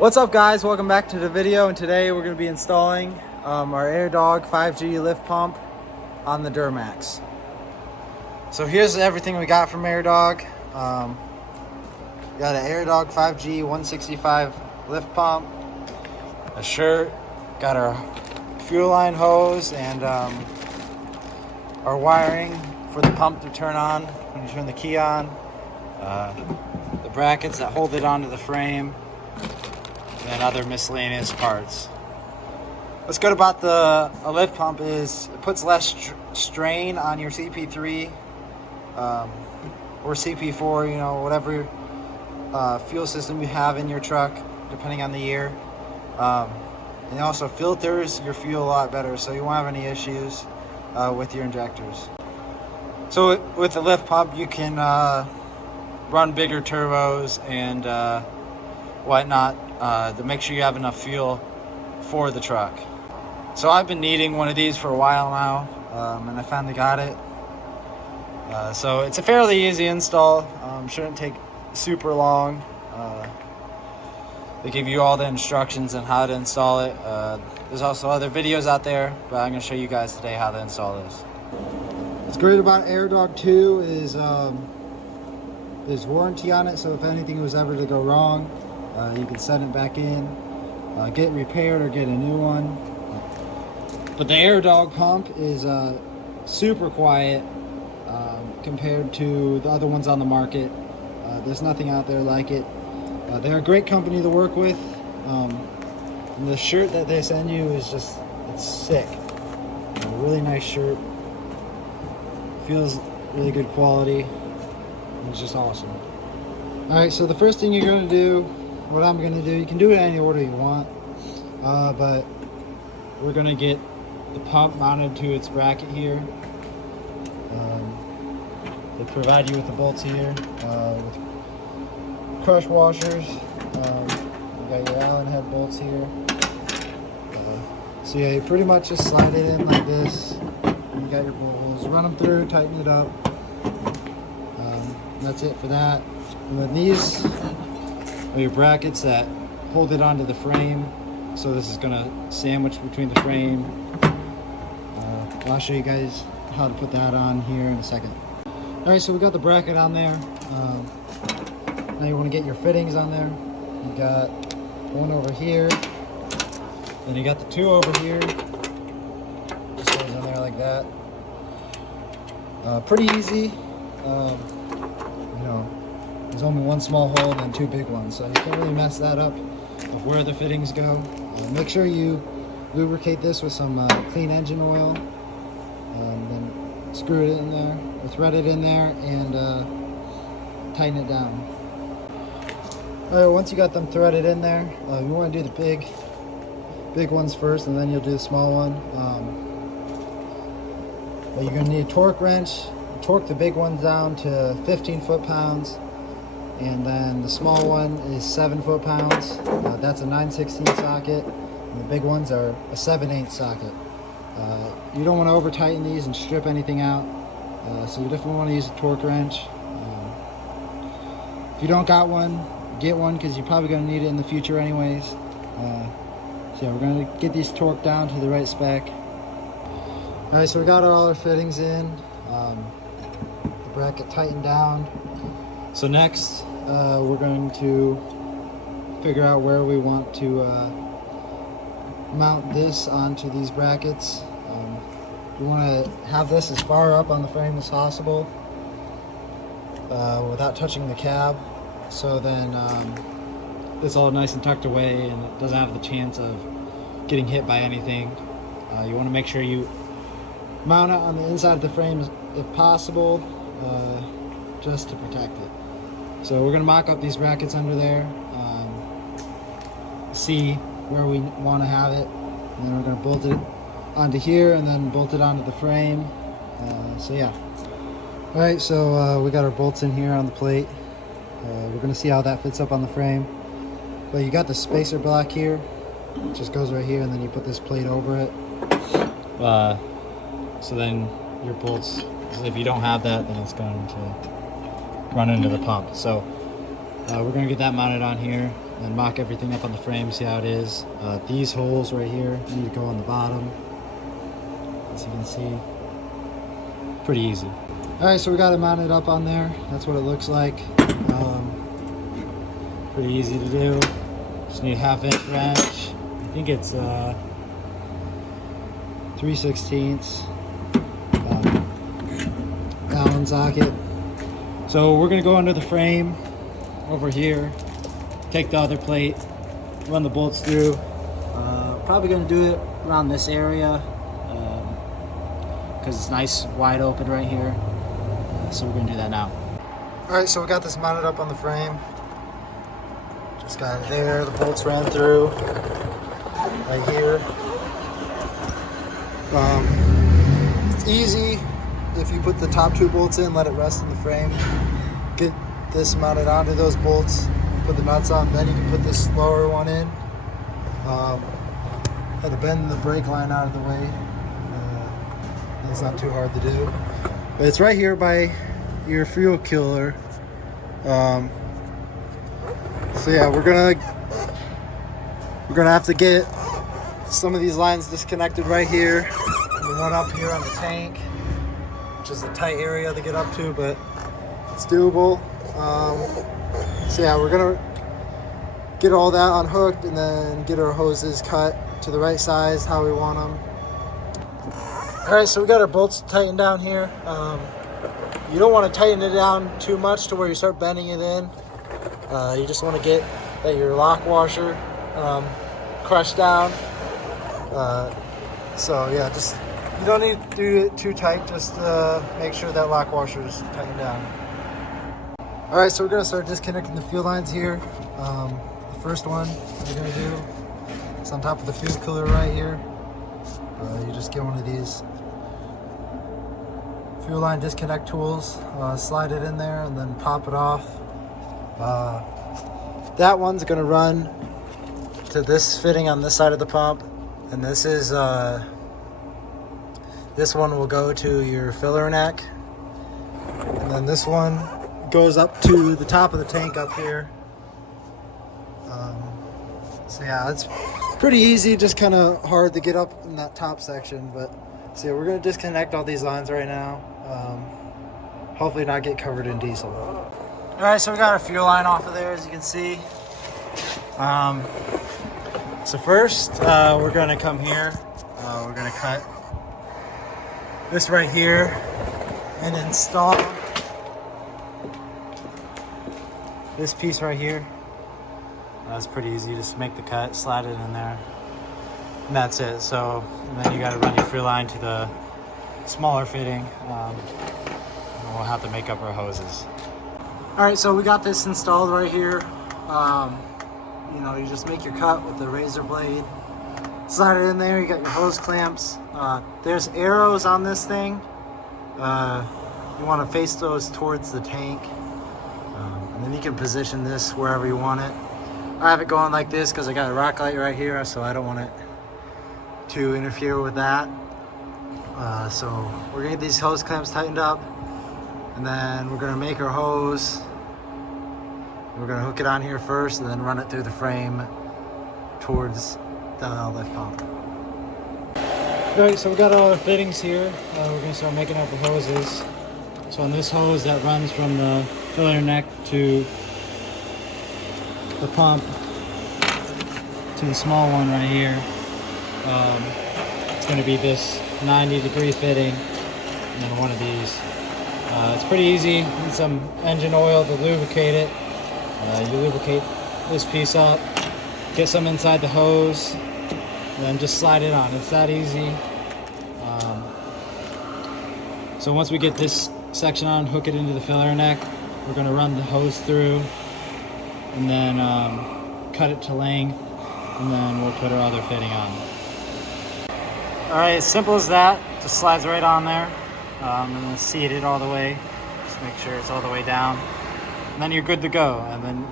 What's up guys, welcome back to the video, and today we're going to be installing our Airdog 5G lift pump on the Duramax. So here's everything we got from Airdog. Got an Airdog 5G 165 lift pump, a shirt, got our fuel line hose, and our wiring for the pump to turn on when you turn the key on, the brackets that hold it onto the frame, and other miscellaneous parts. What's good about a lift pump is it puts less strain on your CP3 or CP4, you know, whatever fuel system you have in your truck, depending on the year. And it also filters your fuel a lot better, so you won't have any issues with your injectors. So with the lift pump, you can run bigger turbos and whatnot to make sure you have enough fuel for the truck. So I've been needing one of these for a while now, and I finally got it. So it's a fairly easy install. Shouldn't take super long. They give you all the instructions on how to install it. There's also other videos out there, but I'm going to show you guys today how to install this. What's great about Airdog 2 is there's warranty on it, so if anything was ever to go wrong, you can send it back in, get it repaired or get a new one. But the Airdog pump is super quiet compared to the other ones on the market. There's nothing out there like it. They're a great company to work with. And the shirt that they send you is just, it's sick. A really nice shirt. Feels really good quality. It's just awesome. Alright, so the first thing you're going to do, what I'm going to do, you can do it in any order you want, but we're going to get the pump mounted to its bracket here. They provide you with the bolts here, with crush washers. You got your Allen head bolts here. So yeah, you pretty much just slide it in like this. You got your bolt holes, run them through, tighten it up. That's it for that. And then these are your brackets that hold it onto the frame. So this is gonna sandwich between the frame. I'll show you guys how to put that on here in a second. All right, so we got the bracket on there. Now you want to get your fittings on there. You got one over here, then you got the two over here. Just goes on there like that. Pretty easy. You know, there's only one small hole and then two big ones, so you can't really mess that up of where the fittings go. Make sure you lubricate this with some clean engine oil, and then screw it in there, or thread it in there, and tighten it down. Alright, once you got them threaded in there, you want to do the big ones first, and then you'll do the small one. But you're going to need a torque wrench. Torque the big ones down to 15 foot-pounds, and then the small one is 7 foot-pounds. That's a 9/16 socket, and the big ones are a 7/8 socket. You don't want to over tighten these and strip anything out, so you definitely want to use a torque wrench. If you don't got one, get one, because you're probably going to need it in the future anyways. So yeah, we're going to get these torqued down to the right spec. Alright, so we got all our fittings in. The bracket tightened down. So next, we're going to figure out where we want to mount this onto these brackets. We want to have this as far up on the frame as possible without touching the cab. So then it's all nice and tucked away and it doesn't have the chance of getting hit by anything. You want to make sure you mount it on the inside of the frame if possible, just to protect it. So we're going to mock up these brackets under there, see where we want to have it, and then we're going to bolt it onto here and then bolt it onto the frame. So yeah. Alright, so we got our bolts in here on the plate. We're going to see how that fits up on the frame. But you got the spacer block here. It just goes right here, and then you put this plate over it. So then your bolts, if you don't have that, then it's going to run into the pump. So we're going to get that mounted on here. and mock everything up on the frame, see how it is. These holes right here need to go on the bottom, as you can see. Pretty easy. All right, so we got it mounted up on there. That's what it looks like. Pretty easy to do. Just need a 1/2-inch wrench. I think it's 3/16 Allen socket. So we're gonna go under the frame over here, take the other plate, run the bolts through. Probably gonna do it around this area because it's nice wide open right here. So we're gonna do that now. All right, so we got this mounted up on the frame. Just got it there, the bolts ran through right here. It's easy if you put the top 2 bolts in, let it rest in the frame. Get this mounted onto those bolts, put the nuts on, then you can put this lower one in. Had to bend the brake line out of the way. That's not too hard to do. But it's right here by your fuel cooler. So yeah, we're gonna have to get some of these lines disconnected right here. The one up here on the tank, which is a tight area to get up to, but it's doable. So yeah, we're gonna get all that unhooked and then get our hoses cut to the right size, how we want them. All right, so we got our bolts tightened down here. You don't want to tighten it down too much to where you start bending it in. You just want to get your lock washer crushed down. So yeah, just you don't need to do it too tight. Just make sure that lock washer is tightened down. All right, so we're gonna start disconnecting the fuel lines here. The first one we're gonna do is on top of the fuel cooler right here. You just get one of these fuel line disconnect tools, slide it in there and then pop it off. That one's gonna run to this fitting on this side of the pump, and this one will go to your filler neck, and then this one goes up to the top of the tank up here. So yeah, it's pretty easy, just kind of hard to get up in that top section. But so yeah, we're gonna disconnect all these lines right now. Hopefully not get covered in diesel. All right, so we got a fuel line off of there, as you can see. So first, we're gonna come here. We're gonna cut this right here and install this piece right here. That's pretty easy. Just make the cut, slide it in there, and that's it. So and then you got to run your fuel line to the smaller fitting. And we'll have to make up our hoses. All right, so we got this installed right here. You know, you just make your cut with the razor blade, slide it in there. You got your hose clamps. There's arrows on this thing. You want to face those towards the tank, and then you can position this wherever you want it. I have it going like this because I got a rock light right here, so I don't want it to interfere with that. So we're gonna get these hose clamps tightened up, and then we're gonna make our hose. We're gonna hook it on here first and then run it through the frame towards the lift pump. Alright, so we got all our fittings here. We're gonna start making up the hoses. So on this hose that runs from the filler neck to the pump to the small one right here, it's gonna be this 90-degree fitting and then one of these. It's pretty easy. Need some engine oil to lubricate it. You lubricate this piece up, get some inside the hose, and then just slide it on. It's that easy. So once we get this section on, hook it into the filler neck, we're going to run the hose through and then cut it to length, and then we'll put our other fitting on. Alright, as simple as that. Just slides right on there, and then seat it all the way. Just make sure it's all the way down. And then you're good to go. And then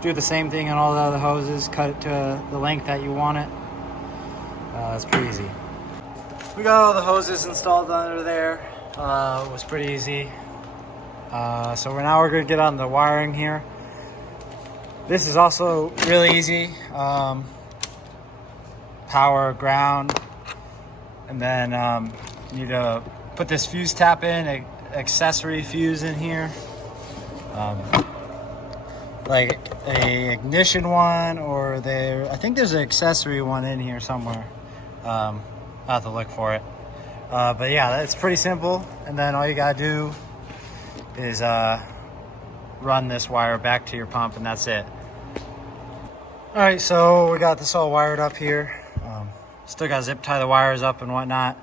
do the same thing on all the other hoses. Cut it to the length that you want it. It's pretty easy. We got all the hoses installed under there. It was pretty easy. So now we're going to get on the wiring here. This is also really easy. Power, ground, and then you need to put this fuse tap in, accessory fuse in here. Like a ignition one, or I think there's an accessory one in here somewhere. I'll have to look for it. But yeah, that's pretty simple. And then all you gotta do is run this wire back to your pump, and that's it. All right, so we got this all wired up here. Still got to zip tie the wires up and whatnot.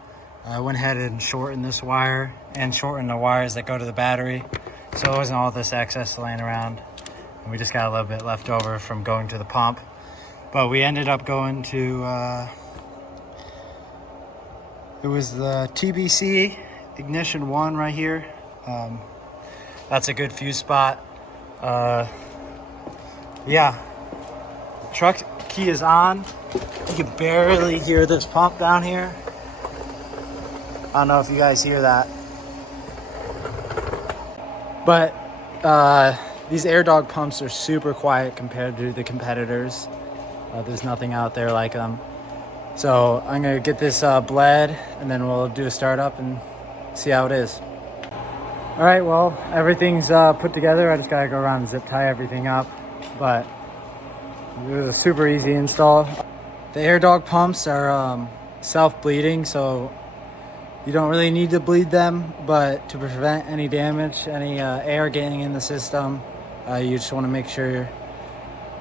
I went ahead and shortened this wire and shortened the wires that go to the battery, so it wasn't all this excess laying around. And we just got a little bit left over from going to the pump. But we ended up going to, it was the TBC ignition 1 right here. That's a good fuse spot. Yeah, truck key is on. You can barely hear this pump down here. I don't know if you guys hear that. But these Airdog pumps are super quiet compared to the competitors. There's nothing out there like them. So I'm gonna get this bled, and then we'll do a startup and see how it is. All right, well, everything's put together. I just gotta go around and zip tie everything up, but it was a super easy install. The Airdog pumps are self-bleeding, so you don't really need to bleed them, but to prevent any damage, any air getting in the system, you just want to make sure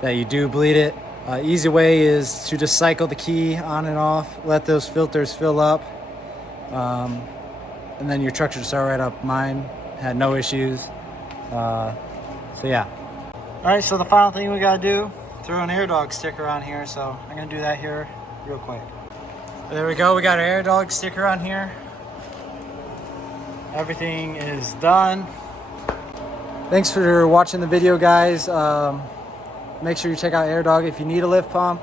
that you do bleed it. Easy way is to just cycle the key on and off, let those filters fill up, and then your truck should start right up. Mine had no issues. So yeah. All right, so the final thing we gotta do, throw an Airdog sticker on here, so I'm gonna do that here real quick. There we go, we got our Airdog sticker on here. Everything is done. Thanks for watching the video, guys. Make sure you check out Airdog if you need a lift pump.